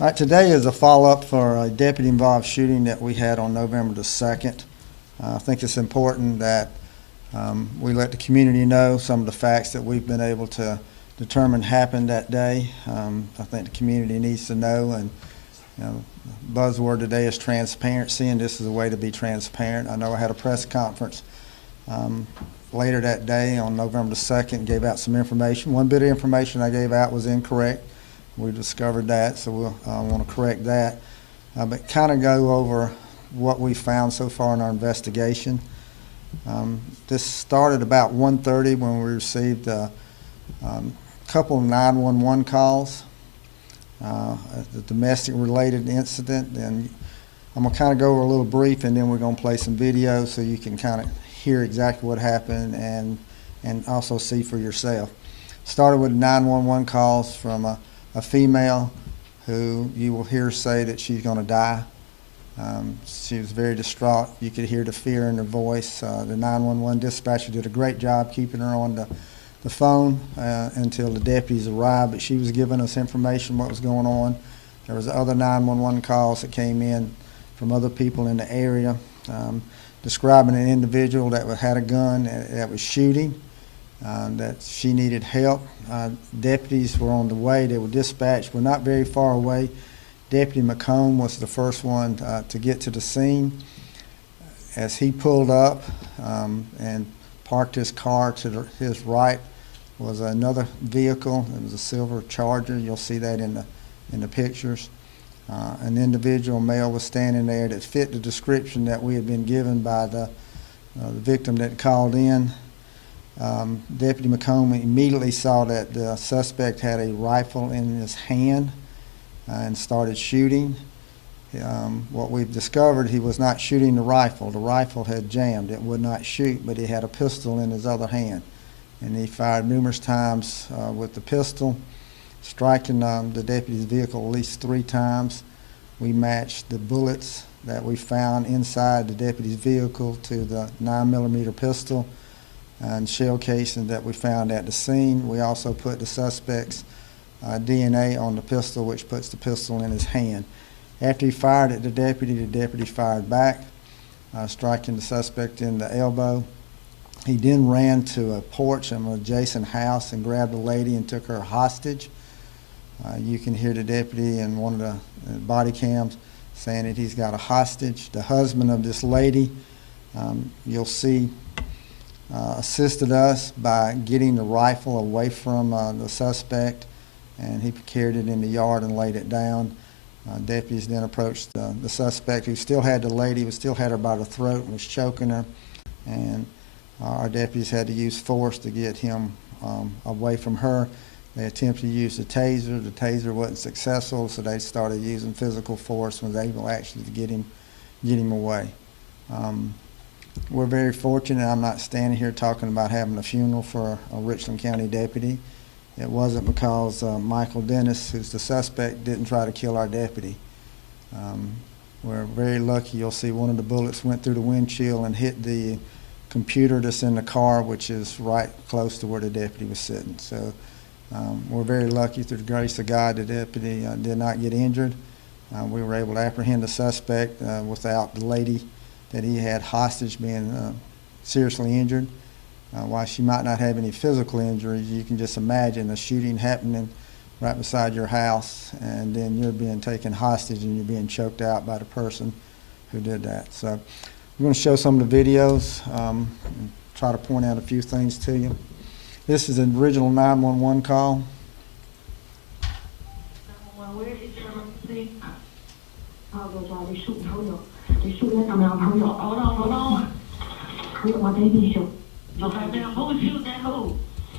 All right, today is a follow-up for a deputy-involved shooting that we had on November the 2nd. I think it's important that we let the community know some of the facts that we've been able to determine happened that day. I think the community needs to know, and buzzword today is transparency, and this is a way to be transparent. I know I had a press conference later that day on November the 2nd, gave out some information. One bit of information I gave out was incorrect. We discovered that, so we'll want to correct that. But kind of go over what we found so far in our investigation. This started about 1:30 when we received a couple of 911 calls, a domestic related incident. And I'm going to kind of go over a little brief, and then we're going to play some video so you can kind of hear exactly what happened and also see for yourself. Started with 911 calls from a female who you will hear say that she's going to die. She was very distraught. You could hear the fear in her voice. The 911 dispatcher did a great job keeping her on the phone until the deputies arrived, but she was giving us information what was going on. There was other 911 calls that came in from other people in the area describing an individual that had a gun that was shooting. That she needed help. Deputies were on the way. They were dispatched. We're not very far away. Deputy McComb was the first one to get to the scene. As he pulled up and parked his car to his right was another vehicle. It was a silver Charger. You'll see that in the pictures. An individual male was standing there that fit the description that we had been given by the victim that called in. Deputy McComb immediately saw that the suspect had a rifle in his hand and started shooting. What we've discovered, he was not shooting the rifle. The rifle had jammed. It would not shoot, but he had a pistol in his other hand. And he fired numerous times with the pistol, striking the deputy's vehicle at least 3 times. We matched the bullets that we found inside the deputy's vehicle to the 9mm pistol and shell casing that we found at the scene. We also put the suspect's DNA on the pistol, which puts the pistol in his hand. After he fired at the deputy fired back, striking the suspect in the elbow. He then ran to a porch in an adjacent house and grabbed a lady and took her hostage. You can hear the deputy in one of the body cams saying that he's got a hostage. The husband of this lady, you'll see, assisted us by getting the rifle away from the suspect, and he carried it in the yard and laid it down. Deputies then approached the suspect, who still had the lady, who still had her by the throat and was choking her, and our deputies had to use force to get him away from her. They attempted to use the taser. The taser wasn't successful, so they started using physical force and was able actually to get him away. We're very fortunate. I'm not standing here talking about having a funeral for a Richland County deputy. It wasn't because Michael Dennis, who's the suspect, didn't try to kill our deputy. We're very lucky. You'll see one of the bullets went through the windshield and hit the computer that's in the car, which is right close to where the deputy was sitting. So we're very lucky. Through the grace of God, the deputy did not get injured. We were able to apprehend the suspect without the lady that he had hostage being seriously injured. While she might not have any physical injuries, you can just imagine a shooting happening right beside your house, and then you're being taken hostage and you're being choked out by the person who did that. So we're going to show some of the videos and try to point out a few things to you. This is an original 911 call. 911, where is your emergency? I'll go drive. They're shooting. Hurry up. They're shooting at me. Hurry up. Hold on. Hurry up, my baby shoot. Okay, now who's shooting at who?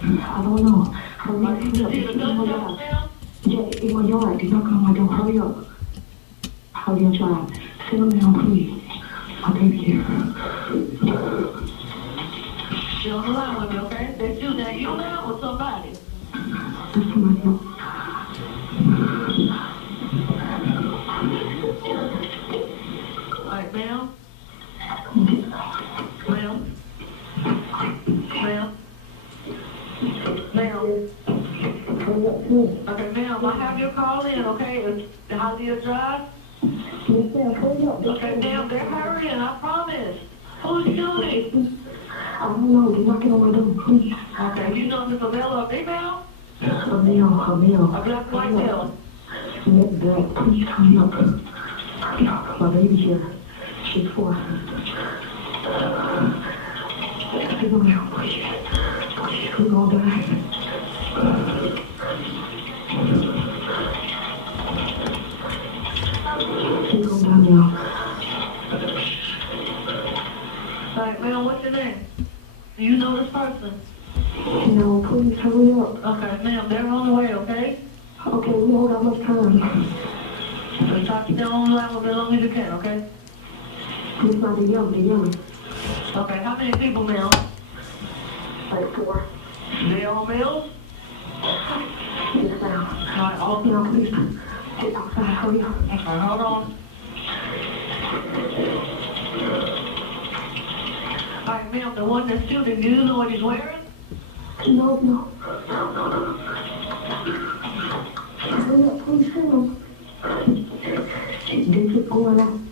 I don't know. Hurry up. You see the gunshot now? Yeah, in my yard. They knock on my door. Hurry up. Hurry up, drive. Sit them down, please. My baby here. Stay on the line with me, okay? They shooting at you now or somebody? That's somebody else. All right, ma'am. Ma'am. Ma'am. Ma'am. Okay, ma'am, I have your call in, okay? How's your drive? Yes, ma'am. Hurry up. Okay, damn, they're hurrying, I promise. Who's shooting? I don't know. They're knocking on my door, please. Okay, you know if it's a male or a female? A male. A black or white male? Black. Please hurry up. My baby here. She's 4. She's gonna die. She's gonna die. She's gonna die now. Alright, ma'am, what's your name? Do you know this person? No, please hurry up. Okay, ma'am, they're on the way, okay? Okay, we don't got much time. So talk to them on the line as long as you can, okay? It's not the young. Okay, how many people, ma'am? Like 4. They all males? Yes, ma'am. Alright, all now, please. Get outside, hurry up. Okay, hold on. Alright, ma'am, the one that's shooting, do you know what he's wearing? No. Hurry up, please, hurry up. They keep going on.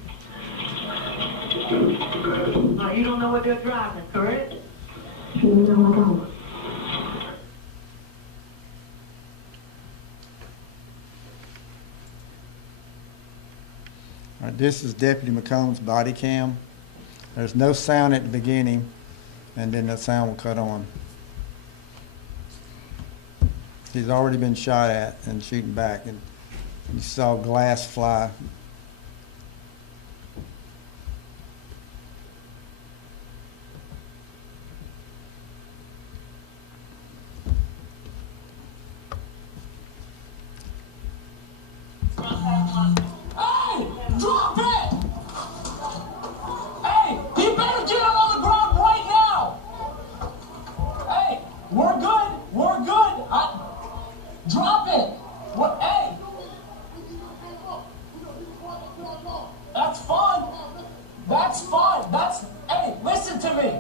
You don't know what they're driving, correct? No, I don't. All right, this is Deputy McComb's body cam. There's no sound at the beginning, and then the sound will cut on. He's already been shot at and shooting back, and you saw glass fly. Hey, drop it! Hey, he better get him on the ground right now! Hey, we're good. Drop it! What? Hey! That's fine. Hey, listen to me.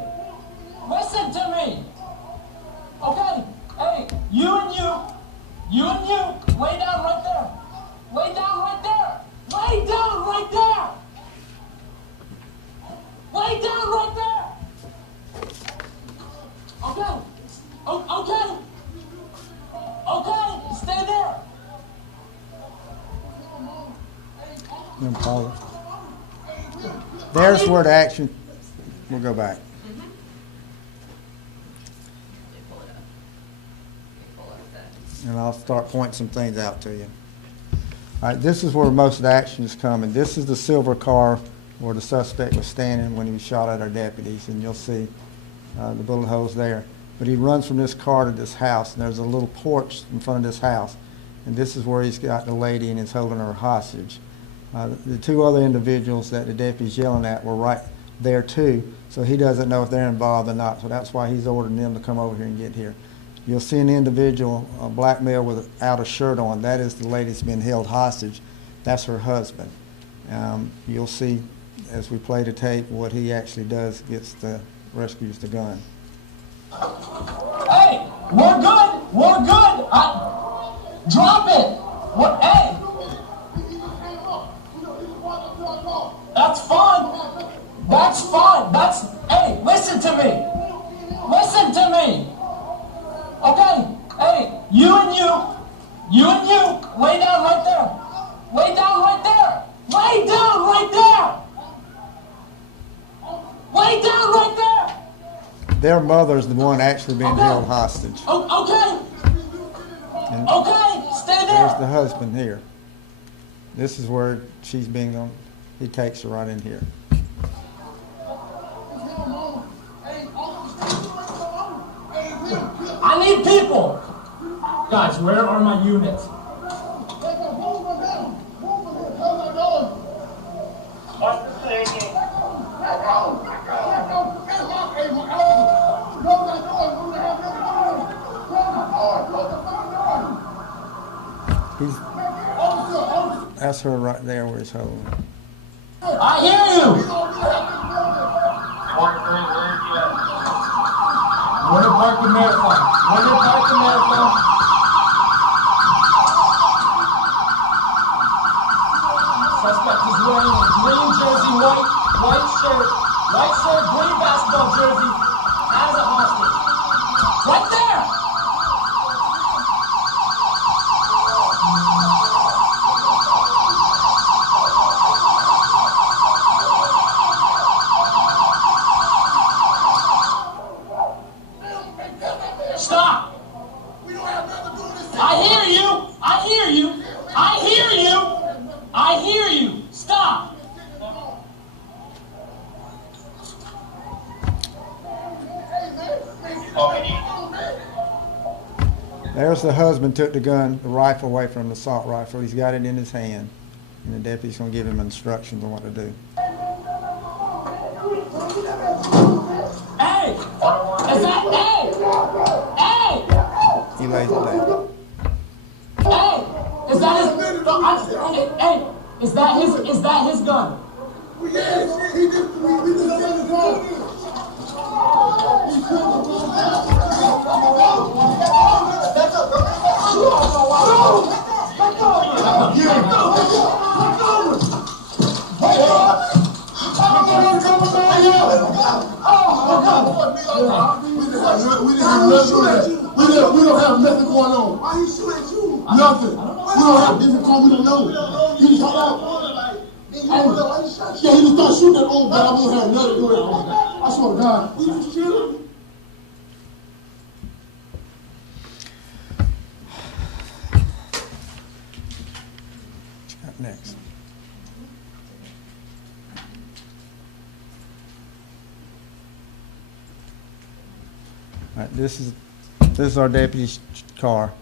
Okay, hey, you and you, lay down right there. Lay down right there! Okay. Okay, stay there. Then Paula. There's where the action. We'll go back. And I'll start pointing some things out to you. All right, this is where most of the action is coming. This is the silver car where the suspect was standing when he was shot at our deputies, and you'll see the bullet holes there. But he runs from this car to this house, and there's a little porch in front of this house, and this is where he's got the lady and is holding her hostage. The 2 other individuals that the deputy's yelling at were right there too, so he doesn't know if they're involved or not, so that's why he's ordering them to come over here and get here. You'll see an individual, a black male without a shirt on. That is the lady that's been held hostage. That's her husband. You'll see as we play the tape what he actually does, rescues the gun. Hey, we're good. Drop it. What? Hey. That's fine. Hey, listen to me. Okay, hey, you and you, lay down right there. Their mother's the one actually being held hostage. Okay, stay there. There's the husband here. This is where she's being on. He takes her right in here. I need people. Guys, where are my units? That's her right there where he's holding her. I hear you. Where to park the marathon? Suspect is wearing a green jersey, white shirt, green basketball jersey, as a hostage. Right there! Stop! We don't have nothing to do with this. I hear you! I hear you! I hear you! I hear you! Stop! There's the husband took the gun, the rifle away from the assault rifle. He's got it in his hand, and the deputy's going to give him instructions on what to do. Hey! Is that, hey! He lays it down. Hey! Is that his, hey, is that his gun? Yes, he did. We just got the gun. We don't have nothing going on. Why he shoot at you? Nothing. We don't have different call. We don't know. He just hung out. Yeah, he just started shooting at old, but I won't have nothing to do with it. I swear to God. We just chilling. Next. All right, this is our deputy's car.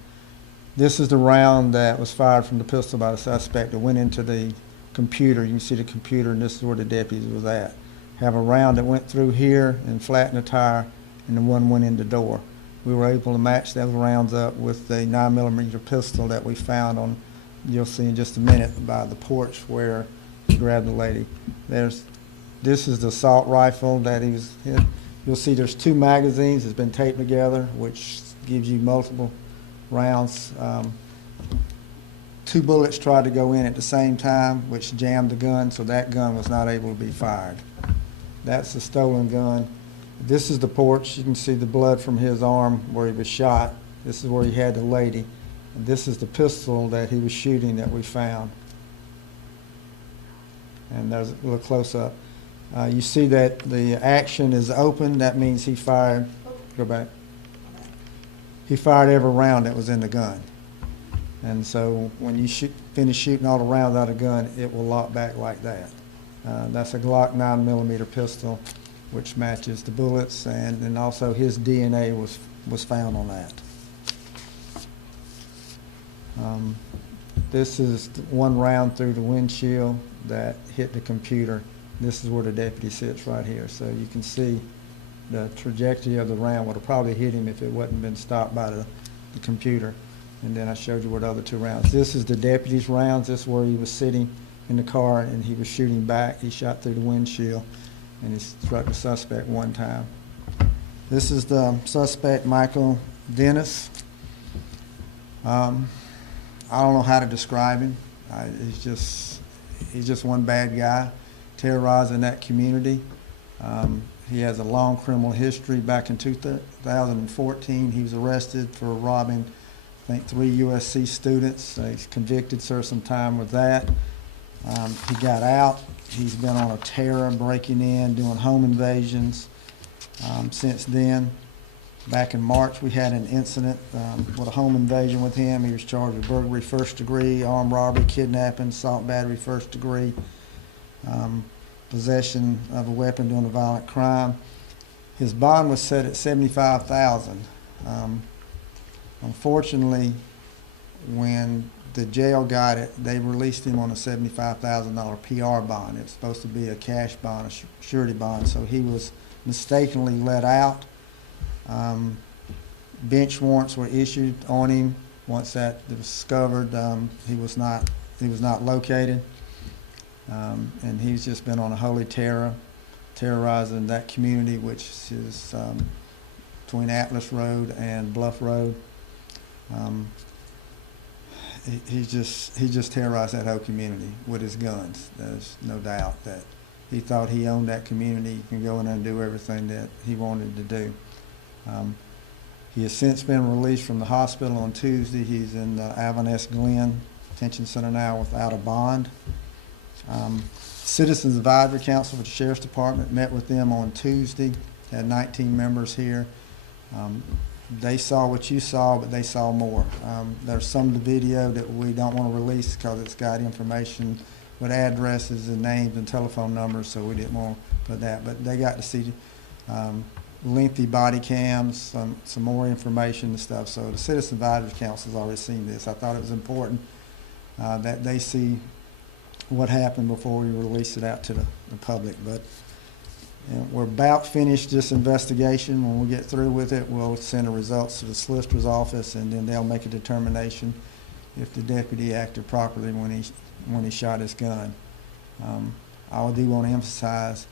This is the round that was fired from the pistol by the suspect that went into the computer. You can see the computer, and this is where the deputy was at. Have a round that went through here and flattened the tire, and the one went in the door. We were able to match those rounds up with the 9mm pistol that we found on, you'll see in just a minute, by the porch where he grabbed the lady. This is the assault rifle that he was hit. You'll see there's 2 magazines that's been taped together, which gives you multiple rounds. 2 bullets tried to go in at the same time, which jammed the gun, so that gun was not able to be fired. That's the stolen gun. This is the porch. You can see the blood from his arm where he was shot. This is where he had the lady. And this is the pistol that he was shooting that we found. And there's a little close-up. You see that the action is open. That means he fired. Go back. He fired every round that was in the gun. And so when you finish shooting all the rounds out of the gun, it will lock back like that. That's a Glock 9mm pistol, which matches the bullets, and then also his DNA was found on that. This is one round through the windshield that hit the computer. This is where the deputy sits right here. So you can see the trajectory of the round would have probably hit him if it wasn't been stopped by the computer. And then I showed you where the other 2 rounds. This is the deputy's rounds. This is where he was sitting in the car and he was shooting back. He shot through the windshield and he struck the suspect 1 time. This is the suspect, Michael Dennis. I don't know how to describe him. He's just one bad guy terrorizing that community. He has a long criminal history. Back in 2014, he was arrested for robbing, I think, 3 USC students. He's convicted, served some time with that. He got out. He's been on a terror, breaking in, doing home invasions since then. Back in March, we had an incident with a home invasion with him. He was charged with burglary 1st degree, armed robbery, kidnapping, assault battery 1st degree, possession of a weapon doing a violent crime. His bond was set at $75,000. Unfortunately, when the jail got it, they released him on a $75,000 PR bond. It was supposed to be a cash bond, a surety bond, so he was mistakenly let out. Bench warrants were issued on him. Once that was discovered, he was not located, and he's just been on a holy terror, terrorizing that community, which is between Atlas Road and Bluff Road. he just terrorized that whole community with his guns. There's no doubt that he thought he owned that community. He can go in there and do everything that he wanted to do. He has since been released from the hospital on Tuesday. He's in the Avon S. Glen Detention Center now without a bond. Citizens Advisory Council for the Sheriff's Department met with them on Tuesday, had 19 members here. They saw what you saw, but they saw more. There's some of the video that we don't want to release because it's got information with addresses and names and telephone numbers, so we didn't want to put that. But they got to see lengthy body cams, some more information and stuff. So the Citizen Advisory Council has already seen this. I thought it was important that they see what happened before we release it out to the public. But we're about finished this investigation. When we get through with it, we'll send the results to the solicitor's office, and then they'll make a determination if the deputy acted properly when he shot his gun. I do want to emphasize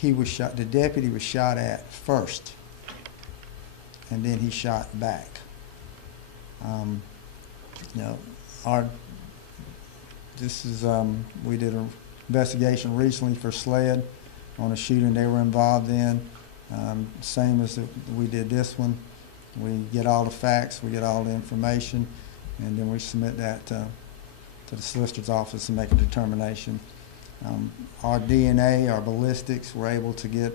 the deputy was shot at first, and then he shot back. We did an investigation recently for SLED on a shooting they were involved in. Same as we did this one. We get all the facts, we get all the information, and then we submit that to the solicitor's office and make a determination. Our DNA, our ballistics, were able to get,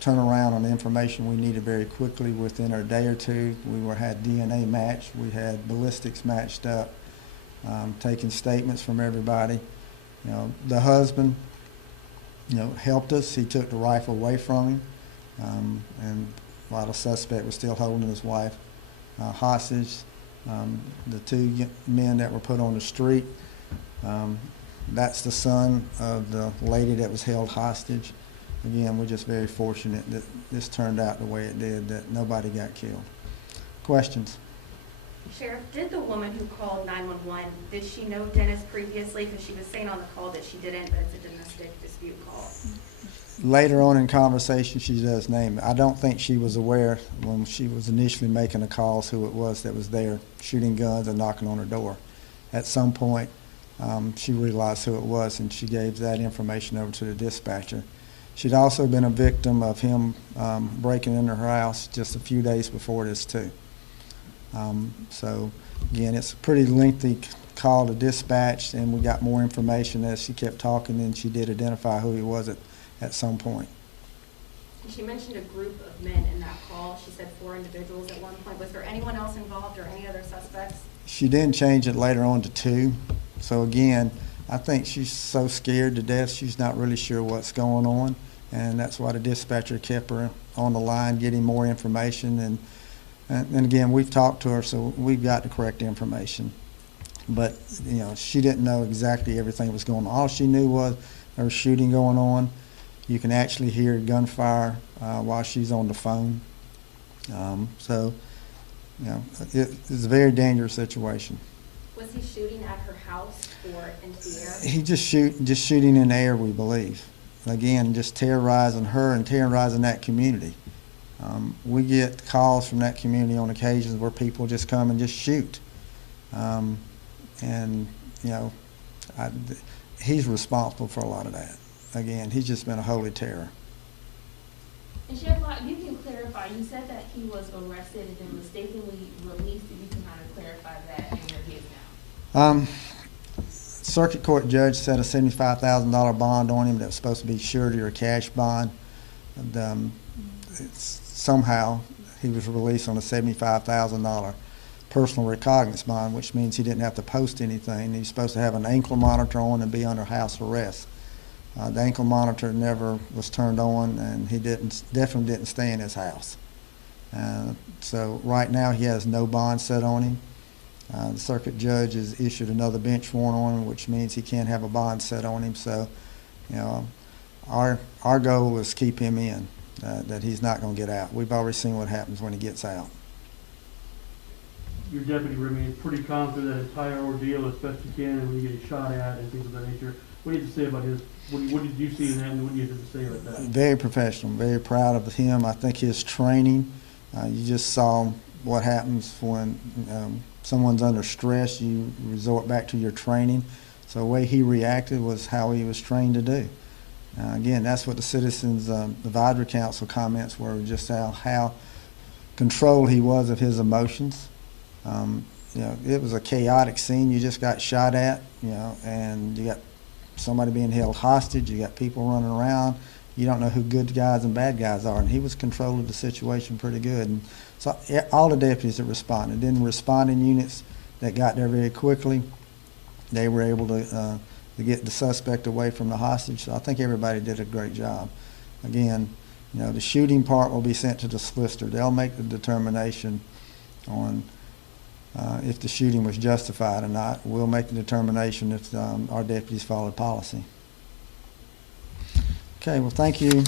turn around on the information we needed very quickly within a day or two. We had DNA matched, we had ballistics matched up, taking statements from everybody. The husband, helped us. He took the rifle away from him, and while the suspect was still holding his wife hostage, the two men that were put on the street, that's the son of the lady that was held hostage. Again, we're just very fortunate that this turned out the way it did, that nobody got killed. Questions? Sheriff, did the woman who called 911, did she know Dennis previously? Because she was saying on the call that she didn't, but it's a domestic dispute call. Later on in conversation, she does name it. I don't think she was aware when she was initially making the calls who it was that was there shooting guns and knocking on her door. At some point, she realized who it was, and she gave that information over to the dispatcher. She'd also been a victim of him breaking into her house just a few days before this, too. So, again, it's a pretty lengthy call to dispatch, and we got more information as she kept talking, and she did identify who he was at some point. She mentioned a group of men in that call. She said 4 individuals at one point. Was there anyone else involved or any other suspects? She didn't change it later on to 2. So, again, I think she's so scared to death she's not really sure what's going on, and that's why the dispatcher kept her on the line getting more information. And again, we've talked to her, so we've got the correct information. But, she didn't know exactly everything that was going on. All she knew was there was shooting going on. You can actually hear gunfire while she's on the phone. It's a very dangerous situation. Was he shooting at her house or into the air? He just shooting in the air, we believe. Again, just terrorizing her and terrorizing that community. We get calls from that community on occasions where people just come and just shoot. He's responsible for a lot of that. Again, he's just been a holy terror. And Sheriff Lott, you can clarify, you said that he was arrested and then mistakenly released. If you can kind of clarify that in your case now. Circuit Court judge set a $75,000 bond on him that was supposed to be surety or cash bond. And, somehow he was released on a $75,000 personal recognizance bond, which means he didn't have to post anything. He's supposed to have an ankle monitor on and be under house arrest. The ankle monitor never was turned on, and he definitely didn't stay in his house. So right now he has no bond set on him. The circuit judge has issued another bench warrant on him, which means he can't have a bond set on him. So, our goal is keep him in, that he's not going to get out. We've already seen what happens when he gets out. Your deputy remains pretty calm through that entire ordeal as best you can, and when you get shot at and things of that nature. What do you have to say about his? What did you see in that, and what do you have to say about that? Very professional. Very proud of him. I think his training. You just saw what happens when someone's under stress, you resort back to your training. So the way he reacted was how he was trained to do. Again, that's what the Citizens Advisory Council comments were, just how controlled he was of his emotions. You know, it was a chaotic scene. You just got shot at, you know, and you got somebody being held hostage. You got people running around. You don't know who good guys and bad guys are. And he was controlling the situation pretty good. And so all the deputies that responded, then the responding units that got there very quickly, they were able to get the suspect away from the hostage. So I think everybody did a great job. Again, you know, the shooting part will be sent to the solicitor. They'll make the determination on if the shooting was justified or not. We'll make the determination if our deputies followed policy. Okay, well, thank you.